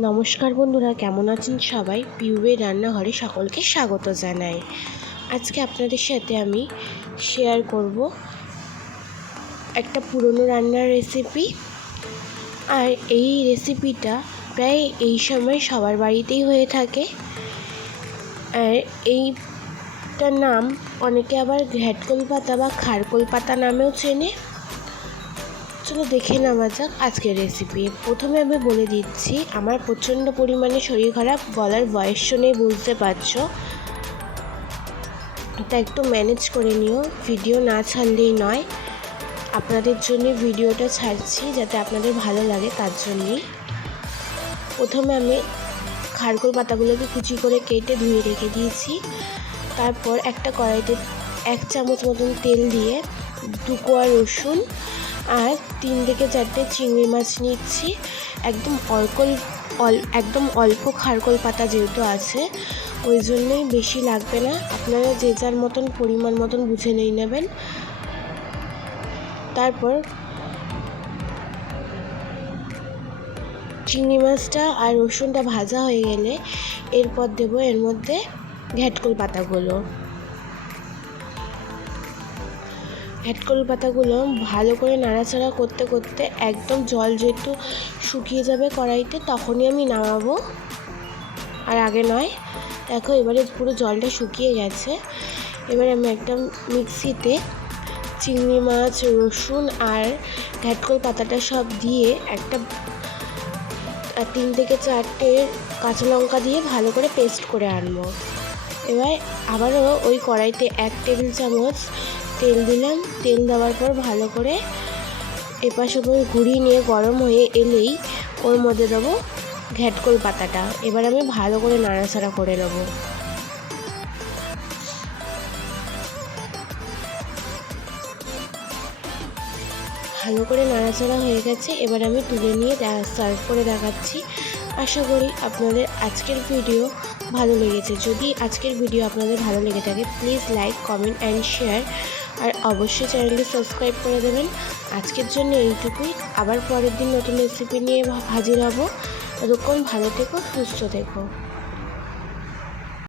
নমস্কার বন্ধুরা, কেমন আছেন সবাই? পিউবের রান্নাঘরে সকলকে স্বাগত জানাই। আজকে আপনাদের সাথে আমি শেয়ার করব একটা পুরনো রান্নার রেসিপি। আর এই রেসিপিটা প্রায় এই সময় সবার বাড়িতেই হয়ে থাকে। আর এইটার নাম অনেকে আবার ঘ্যাটকল পাতা বা খারকোল পাতা নামেও চেনে। চলো দেখে নেওয়া যাক আজকের রেসিপি। প্রথমে আমি বলে দিচ্ছি, আমার প্রচণ্ড পরিমাণে শরীর খারাপ, গলার ভয়েস শুনে বুঝতে পারছো, তা একটু ম্যানেজ করে নিও। ভিডিও না ছাড়লেই নয়, আপনাদের জন্য ভিডিওটা ছাড়ছি যাতে আপনাদের ভালো লাগে, তার জন্যই। প্রথমে আমি খারকোল পাতাগুলোকে কুচি করে কেটে ধুয়ে রেখে দিয়েছি। তারপর একটা কড়াইতে 1 চামচ মতন তেল দিয়ে 2 কোয়া রসুন আর 3 থেকে 4টে চিংড়ি মাছ নিচ্ছি। একদম অল্প খারকোল পাতা যেহেতু আছে, ওই জন্যই বেশি লাগবে না। আপনারা যে যার মতন পরিমাণ মতন বুঝে নিয়ে নেবেন। তারপর চিংড়ি মাছটা আর রসুনটা ভাজা হয়ে গেলে এরপর দেবো এর মধ্যে ঘ্যাটকল পাতাগুলো। ঘ্যাটকল পাতাগুলো ভালো করে নাড়াচাড়া করতে করতে একদম জল যেহেতু শুকিয়ে যাবে কড়াইতে, তখনই আমি নামাবো, আর আগে নয়। দেখো এবারে পুরো জলটা শুকিয়ে গেছে। এবারে আমি একটা মিক্সিতে চিংড়ি মাছ, রসুন আর ঘ্যাটকল পাতাটা সব দিয়ে 3 থেকে 4টে কাঁচা লঙ্কা দিয়ে ভালো করে পেস্ট করে আনবো। এবার আবারও ওই কড়াইতে 1 টেবিল চামচ তেল দিলাম। তেল দেওয়ার পর ভালো করে এপাশ ওপর ঘুরিয়ে নিয়ে গরম হয়ে এলেই ওর মধ্যে দেবো ঘ্যাটকল পাতাটা। এবার আমি ভালো করে নাড়াচাড়া করে নেব। ভালো করে নাড়াচাড়া হয়ে গেছে, এবার আমি তুলে নিয়ে সার্ভ করে দেখাচ্ছি। আশা করি আপনাদের আজকের ভিডিও ভালো লেগেছে। যদি আজকের ভিডিও আপনাদের ভালো লেগে থাকে, please like, comment and share, আর অবশ্যই চ্যানেলটি সাবস্ক্রাইব করে দেবেন। আজকের জন্য এইটুকুই। আবার পরের দিন নতুন রেসিপি নিয়ে হাজির হব। ততক্ষণ ভালো থেকো, সুস্থ থেকো।